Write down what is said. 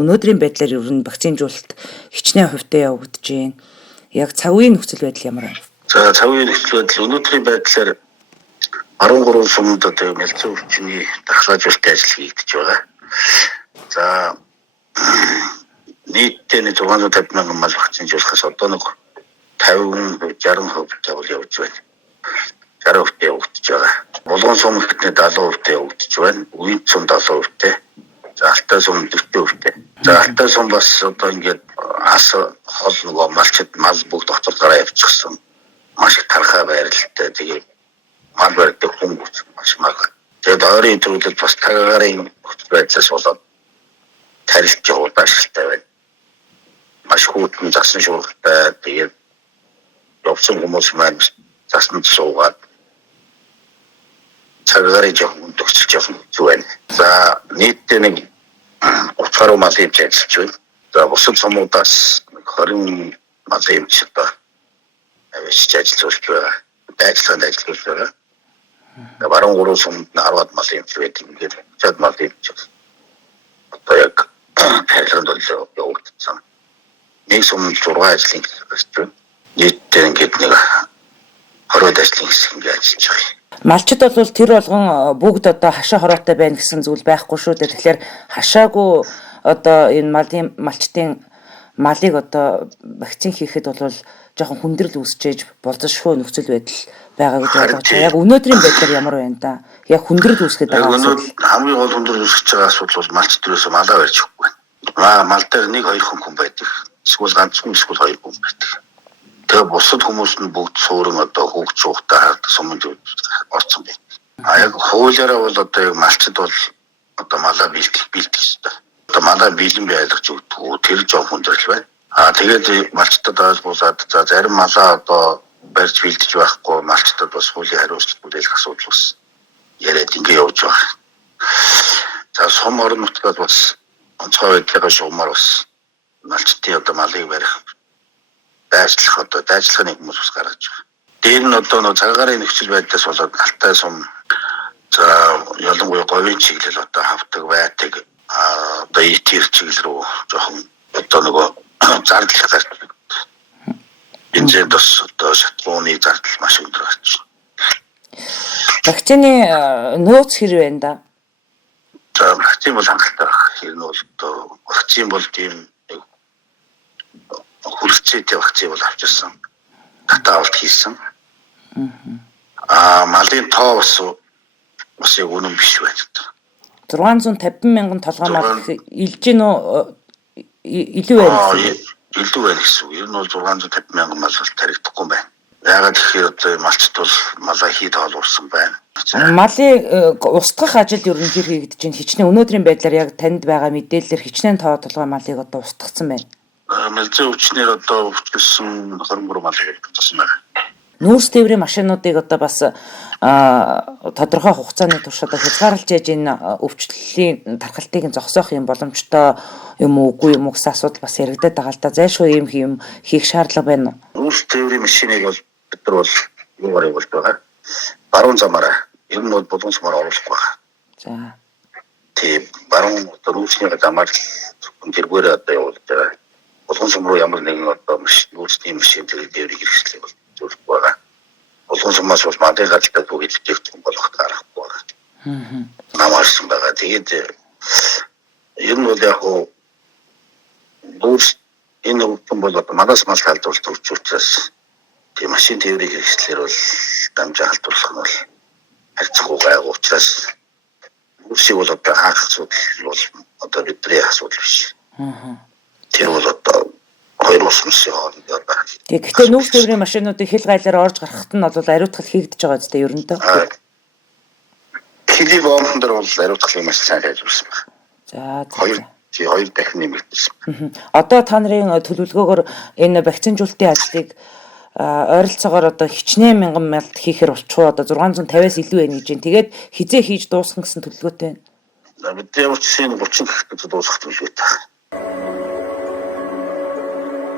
өнөөдрийн байдлаар ер нь вакцинжуулалт хичнээн хувьтай явагдаж байна. Яг цаг үеийн нөхцөл байдал ямар вэ? За цаг үеийн нөхцөл байдал өнөөдрийн байдлаар 13 сумд одоо мэлцэн өвчний дархлаажуулалтын ажил хийгдэж байгаа. За нийтдээ 650 мянган мал вакцинжуулахаас одоо нэг 50-60% тавал явж байна. 60% явагдаж байгаа. Булган сум ихтэй 70% явагдаж байна. Үеийн сум 70%. За алтай сум 40%. За алтай сум бас одоо ингээд ас хол нөгөө малчид мал бүгд дотор гараа явчихсан. Маш их тархаа байралтай. Тэгээд мал барьдаг хүмүүс маш мага. Тэгээд ойрын төрөлд бас тагаарын байдлаас болоод тарилт явуулж ашигтай байна. Маш хүйтэн засан шуургатай. Тэгээд явсан хүмүүс маань засанд суугаад цагаараа жоохон төгсөж явах зүг байна. За нийтдээ нэг 30 гаруй мал хийж ажиллаж байна. За бусад сумуудаас 20 мал хийж одоо авчиж ажиллаж байгаа. Дайцлаганд ажиллаж байгаа. 13 сумд 10-аад мал хийж байдаг. Ингээд 30-аад мал хийж байна. Одоо яг харилцаанд бол явагдсан. Нэг сумд 6 ажлын хийж байна. Нийтдээ ингээд нэг 20 ажлын хэсэг ингээд ажиллаж байгаа. Малчид бол тэр болгон бүгд одоо хашаа хороотой байна гэсэн зүйл байхгүй шүү дээ. Тэгэхээр хашаагүй одоо энэ малчдын малыг одоо вакцин хийхэд бол жоохон хүндрэл үүсчээж болзошгүй нөхцөл байдал байгаа гэж ойлгож байна. Яг өнөөдрийн байдлаар ямар байна да? Яг хүндрэл үүсгээд байгаа асуудал. Хамгийн гол хүндрэл үүсэж байгаа асуудал бол малчд төрөөсөө малаа барьж өгөхгүй. Мал дээр 1-2 хүн байдаг. Эсвэл ганцхан эсвэл 2 хүн байдаг. Тэгээ бусад хүмүүс нь бүгд суурин одоо хүүхд чухтай хардаг суманд орсон байна. Яг хуулиараа бол одоо яг малчид бол одоо малаа бэлтгэх хэрэгтэй. Одоо малаа бэлэн байлгаж өгдөг. Тэр жоох хүндрэл байна. Тэгээд малчдад ойлгуулад за зарим малаа одоо барьж бэлдэж байхгүй малчдад бас хуулийн хариуцлага бүтээх асуудал бас яриад ингэ явж байгаа. За сум орон нутгад бас онцгой байдлаар шугамар бас малчдын одоо малыг барих дайчлах одоо дайчлагын хүмүүс бас гаргаж байгаа. Дээр нь одоо нөө цагаарын нөхцөл байдлаас болоод алтай сум за ялангуяа говийн чиглэл одоо хавдаг байдаг одоо итер чиглэл рүү жоохон одоо нөгөө зардал гарч байна. Энэ дэс одоо шатлууны зардал маш өндөр гарч байна. Вакцины нөөц хэр байна да? За вакцин бол хангалттай байх. Тэр нь бол одоо вакцин бол тийм хүрцээтэй вакцин бол авчирсан. Татаа авалт хийсэн. Малын тоо бас яг үнэн биш байна. 650 мянган толгой мал илж гин үү илүү байна гэсэн. Илүү байна гэсэн. Ер нь бол 650 мянган мал таригдахгүй юм байна. Яагаад тэгэхээр одоо малчд бол малаа хий тоолуулсан байна. Малыг устгах ажил ер нь хэр хийгдэж байна? Хичнээн өнөөдрийн байдлаар яг танд байгаа мэдээлэлээр хичнээн тоо толгой малыг одоо устгацсан байна. Мэлзээ өвчнөр одоо өвчсөн 23 мал хийгдсэн байна. Нүүрс тээврийн машинуудыг одоо бас тодорхой хугацааны турш одоо хязгаарлаж яаж энэ өвчлөлийн тархалтыг зогсоох юм боломжтой юм уугүй юм уу гэсэн асуудал бас яригдаад байгаа л да. Зайлшгүй юм хийх шаардлага байна уу? Нүүрс тээврийн машиныг бол бид нар бол юугаар явуулж байгаа. Баруун замаараа ер нь бол булган сумаар оруулах байгаа. За. Тийм баруун одоо нүүрсний замаар тэргээр одоо явуулж байгаа. Булган сум руу ямар нэгэн одоо нүүрсний машин тээврийг хэрэглэх бол зөв байгаа. Булган сумаас бол мандыг гаддаг бүгд итгэх болох гарахгүй байгаа. Намаарсан байгаа. Тэгээд ер нь бол яг нүүрс энэ хүн бол одоо манаас мал халдварт өрчүүлчихсэн. Тийм машин тээврийг хэрэглэхээр бол дамжаа халдварлах нь бол харьцахгүй гайгүй учраас нүүрсийг бол одоо хаах асуудал бол одоо бидний асуудал биш. Тэр бол одоо хоёр усмсын хооронд байгаа. Гэхдээ нүүрс тээврийн машинуудыг хил гайлаар орж гарахт нь бол ариутгал хийгдэж байгаа үстэй ерөнтэй. Хилийн боомхон дээр бол ариутгалыг маш сайн хайжулсан байна. За хоёр дахин нэмэгдсэн. Одоо та нарын төлөвлөгөөгөр энэ вакцинжуулалтын ажлыг ойролцоогоор одоо хичнээн мянган малд хийхээр болчихоо одоо 650-аас илүү байна гэж байна. Тэгээд хизээ хийж дуусгах гэсэн төлөвлөгөөтэй байна. Бидний уучсын 30 гэхэд дуусгах төлөвлөгөөтэй.